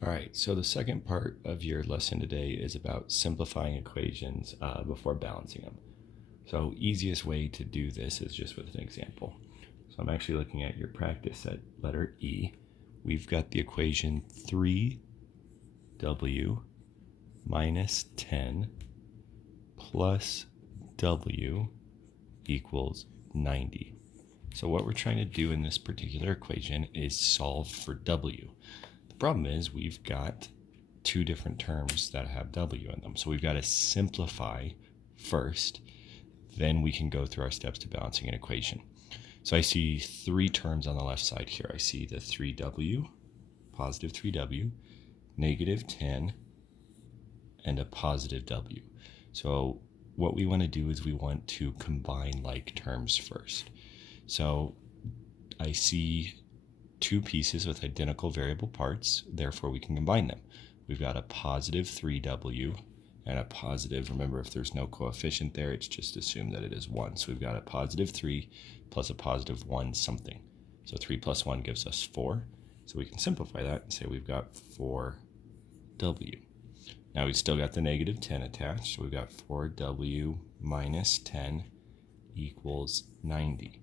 All right, so the second part of your lesson today is about simplifying equations before balancing them. So easiest way to do this is just with an example. So I'm actually looking at your practice at letter E. We've got the equation 3w minus 10 plus w equals 90. So what we're trying to do in this particular equation is solve for w. The problem is we've got two different terms that have w in them. So we've got to simplify first, then we can go through our steps to balancing an equation. So I see three terms on the left side here. I see the 3w, positive 3w, negative 10, and a positive w. So what we want to do is we want to combine like terms first. So I see two pieces with identical variable parts, therefore we can combine them. We've got a positive 3w and a positive, remember if there's no coefficient there, it's just assumed that it is 1. So we've got a positive 3 plus a positive 1 something. So 3 plus 1 gives us 4. So we can simplify that and say we've got 4w. Now we've still got the negative 10 attached, so we've got 4w minus 10 equals 90.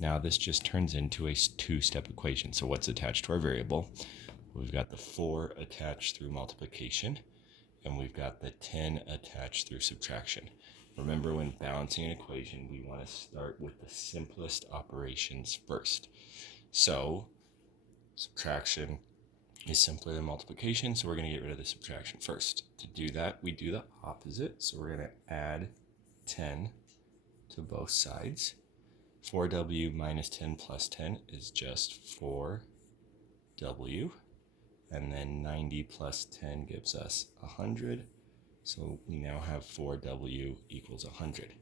Now this just turns into a two-step equation. So what's attached to our variable? We've got the 4 attached through multiplication, and we've got the 10 attached through subtraction. Remember, when balancing an equation, we want to start with the simplest operations first. So subtraction is simpler than multiplication, so we're going to get rid of the subtraction first. To do that, we do the opposite. So we're going to add 10 to both sides. 4w minus 10 plus 10 is just 4w. And then 90 plus 10 gives us 100. So we now have 4w equals 100.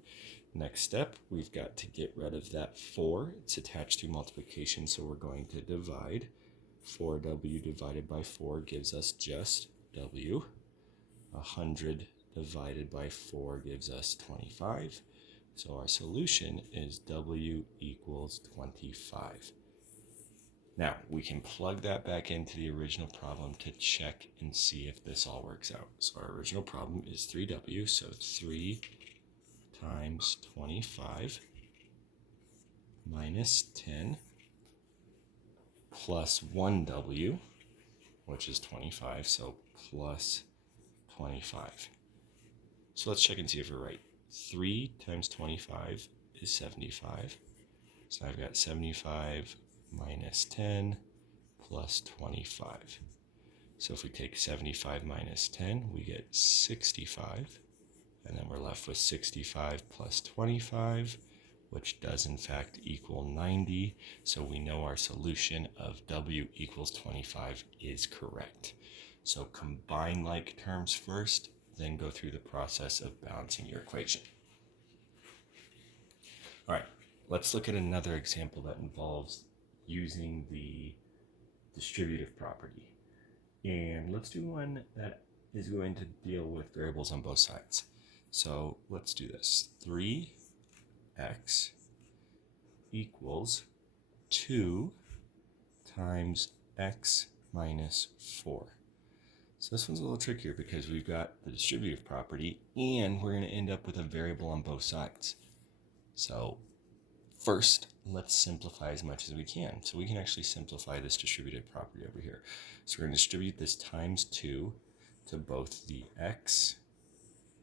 Next step, we've got to get rid of that 4. It's attached to multiplication, so we're going to divide. 4w divided by 4 gives us just w. 100 divided by 4 gives us 25. So our solution is w equals 25. Now, we can plug that back into the original problem to check and see if this all works out. So our original problem is 3w, so 3 times 25 minus 10 plus 1w, which is 25, so plus 25. So let's check and see if we're right. 3 times 25 is 75. So I've got 75 minus 10 plus 25. So if we take 75 minus 10, we get 65. And then we're left with 65 plus 25, which does in fact equal 90. So we know our solution of w equals 25 is correct. So combine like terms first, then go through the process of balancing your equation. All right, let's look at another example that involves using the distributive property. And let's do one that is going to deal with variables on both sides. So let's do this. 3x equals 2 times x minus 4. So this one's a little trickier because we've got the distributive property and we're going to end up with a variable on both sides. So first, let's simplify as much as we can. So we can actually simplify this distributive property over here. So we're going to distribute this times 2 to both the x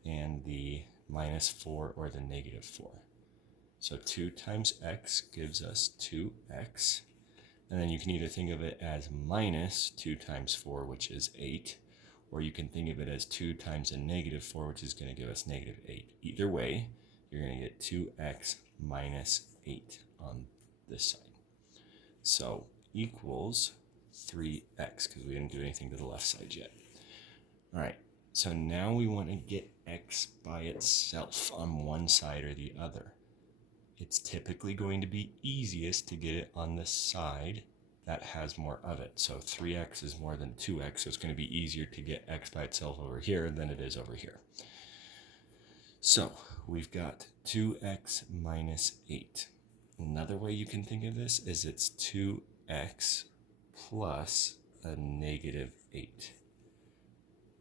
and the minus 4 or the negative 4. So 2 times x gives us 2x. And then you can either think of it as minus 2 times 4, which is 8, or you can think of it as 2 times a negative 4, which is going to give us negative 8. Either way, you're going to get 2x minus 8 on this side. So equals 3x, because we didn't do anything to the left side yet. All right, so now we want to get x by itself on one side or the other. It's typically going to be easiest to get it on the side that has more of it. So 3x is more than 2x, so it's going to be easier to get x by itself over here than it is over here. So we've got 2x minus 8. Another way you can think of this is it's 2x plus a negative 8.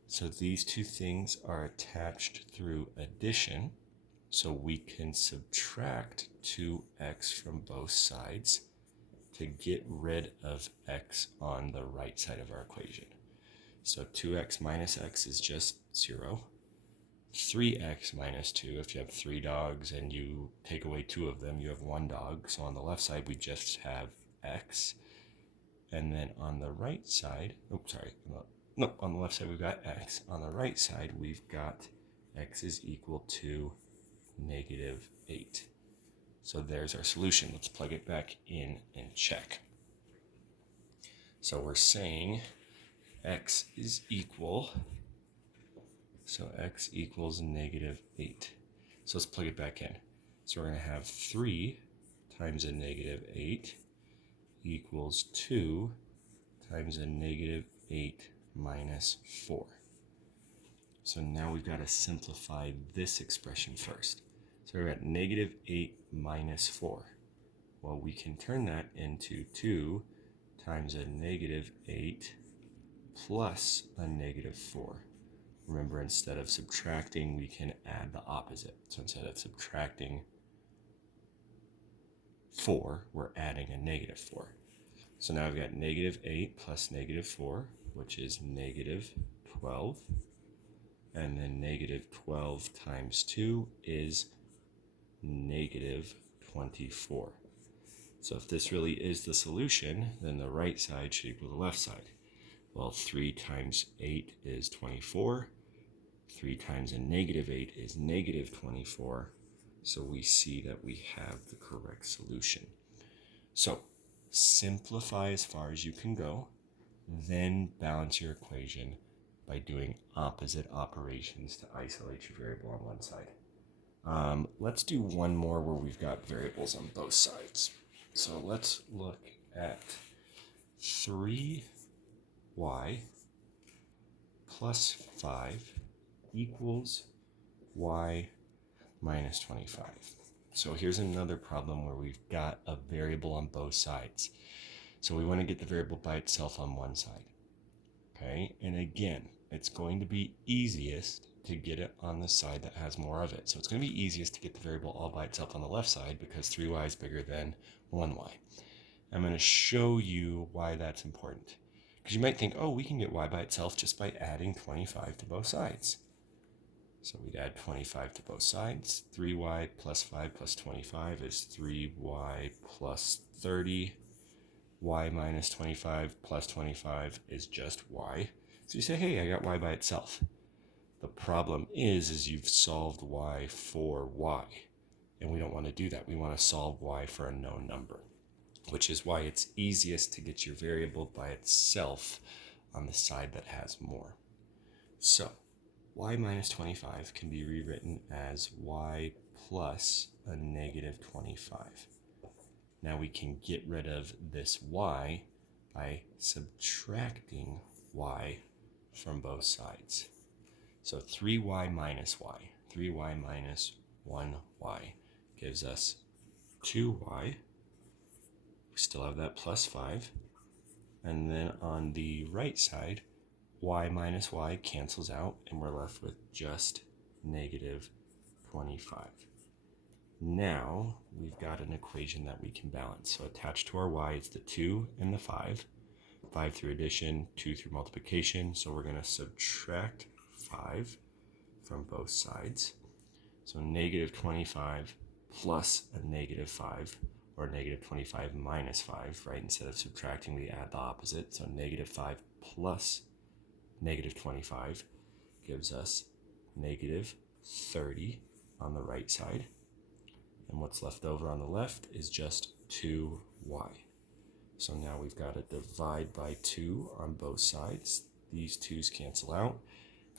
So these two things are attached through addition, so we can subtract 2x from both sides to get rid of x on the right side of our equation. So 2x minus x is just 0. 3x minus 2, if you have 3 dogs and you take away 2 of them, you have 1 dog. So on the left side, we just have x. And then on the right side, on the left side we've got x. On the right side, we've got x is equal to negative 8. So there's our solution. Let's plug it back in and check. So we're saying x is equal, so x equals negative 8. So let's plug it back in. So we're going to have 3 times a negative 8 equals 2 times a negative 8 minus 4. So now we've got to simplify this expression first. So we're at negative 8 minus 4. Well, we can turn that into 2 times a negative 8 plus a negative 4. Remember, instead of subtracting, we can add the opposite. So instead of subtracting 4, we're adding a negative 4. So now we've got negative 8 plus negative 4, which is negative 12. And then negative 12 times 2 is negative 24. So if this really is the solution, then the right side should equal the left side. Well, 3 times 8 is 24. 3 times a negative 8 is negative 24. So we see that we have the correct solution. So simplify as far as you can go, then balance your equation by doing opposite operations to isolate your variable on one side. Let's do one more where we've got variables on both sides. So let's look at 3y plus 5 equals y minus 25. So here's another problem where we've got a variable on both sides. So we want to get the variable by itself on one side. Okay, and again, it's going to be easiest to get it on the side that has more of it. So it's going to be easiest to get the variable all by itself on the left side because 3y is bigger than 1y. I'm going to show you why that's important. Because you might think, oh, we can get y by itself just by adding 25 to both sides. So we'd add 25 to both sides. 3y plus 5 plus 25 is 3y plus 30. Y minus 25 plus 25 is just y. So you say, hey, I got y by itself. The problem is you've solved y for y. And we don't want to do that. We want to solve y for a known number, which is why it's easiest to get your variable by itself on the side that has more. So y minus 25 can be rewritten as y plus a negative 25. Now we can get rid of this y by subtracting y from both sides. So 3y minus y, 3y minus 1y gives us 2y. We still have that plus 5. And then on the right side, y minus y cancels out, and we're left with just negative 25. Now we've got an equation that we can balance. So attached to our y is the 2 and the 5. 5 through addition, 2 through multiplication. So we're going to subtract 5 from both sides. So negative 25 plus a negative 5, or negative 25 minus 5, right? Instead of subtracting, we add the opposite. So negative 5 plus negative 25 gives us negative 30 on the right side. And what's left over on the left is just 2y. So now we've got to divide by 2 on both sides. These 2's cancel out.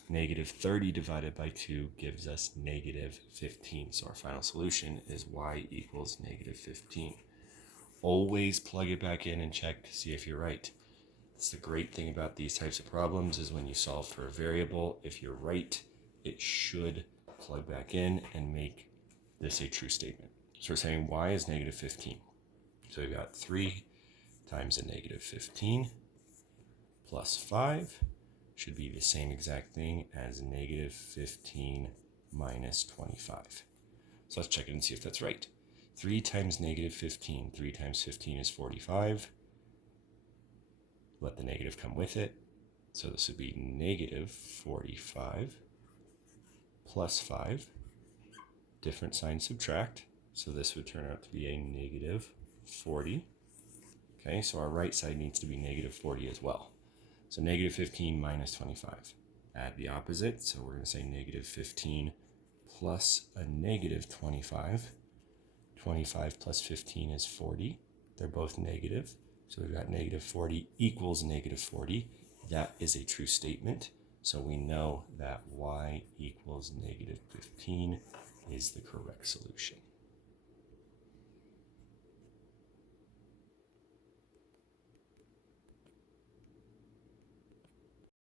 Negative 30 divided by 2 gives us negative 15. So our final solution is y equals negative 15. Always plug it back in and check to see if you're right. That's the great thing about these types of problems is when you solve for a variable, if you're right, it should plug back in and make this a true statement. So we're saying y is negative 15. So we've got 3 times a negative 15 plus 5 should be the same exact thing as negative 15 minus 25. So let's check it and see if that's right. 3 times negative 15. 3 times 15 is 45. Let the negative come with it. So this would be negative 45 plus 5. Different sign, subtract. So this would turn out to be a negative 40. Okay, so our right side needs to be negative 40 as well. So negative 15 minus 25. Add the opposite. So we're going to say negative 15 plus a negative 25. 25 plus 15 is 40. They're both negative. So we've got negative 40 equals negative 40. That is a true statement. So we know that y equals negative 15 is the correct solution.